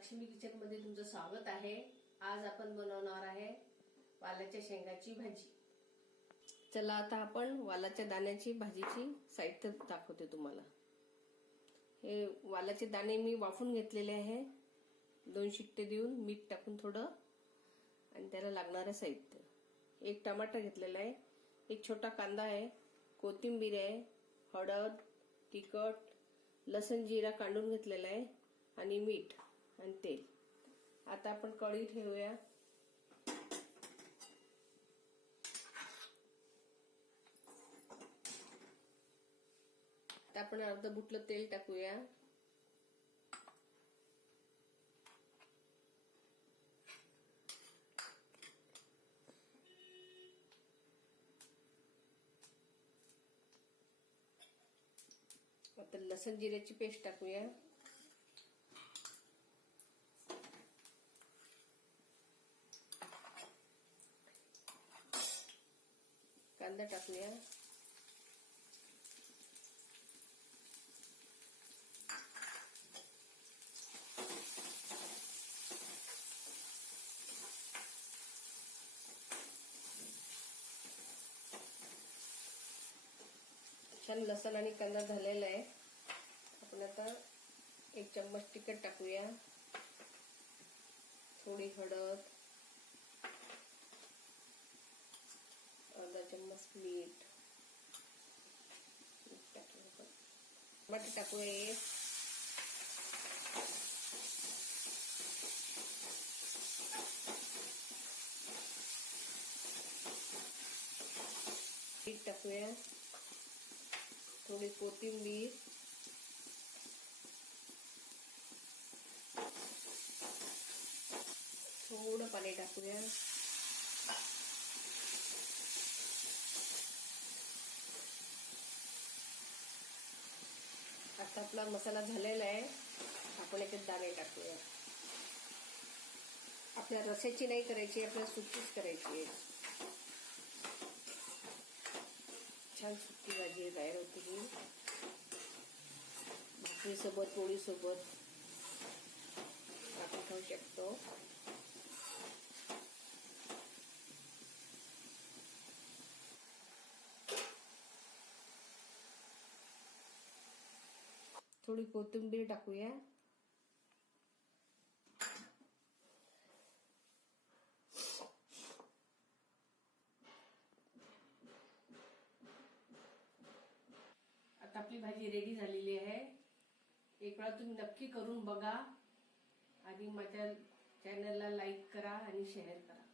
Lakshmi kitchen मध्ये तुमचं स्वागत आहे। आज आपण बनवणार आहे वालाच्या शेंगाची भाजी। चला आता आपण वालाच्या दाण्याची भाजीची साहित्य दाखवते तुम्हाला। हे वालाचे दाणे मी वाफून घेतलेले आहे, 2 शिट्टे देऊन मीठ टाकून थोडं, आणि त्याला लागणारे साहित्य: 1 टमाटर घेतलेला आहे, 1 छोटा कांदा आहे, कोथिंबीर आहे, हळद, तिखट, लसूण जिरा काढून घेतलेला आहे, आणि मीठ आणि तेल। आता आपण कढई ठेवूया। आता आपण अर्ध बुटलं तेल टाकूया। आता लसूण जिऱ्याची पेस्ट टाकूया। कांदा टाकूया। छान लसूण आणि कांदा झालेला आहे। आपण आता 1 चम्मच तिखट टाकूया, थोडी हळद, अर्धा चम्मच मीठ टाकूया। टमाटर टाकूया 1, मीठ टाकूया, थोडी कोथिंबीर, थोडं पाणी टाकूया। आता आपला मसाला झालेला आहे, आपण याच्यात दाणे टाकूया। आपल्या रस्याची नाही करायची, आपल्याला सुकीच करायची आहे। छान सुकी भाजी तयार होते ही, भाकरी सोबत, पोळी सोबत आपण खाऊ शकतो। थोडी कोथिंबीर टाकूया। आता आपली भाजी रेडी झालेली आहे। एक वेळा तुम्ही नक्की करून बघा, आणि माझ्या चॅनलला लाईक करा आणि शेअर करा।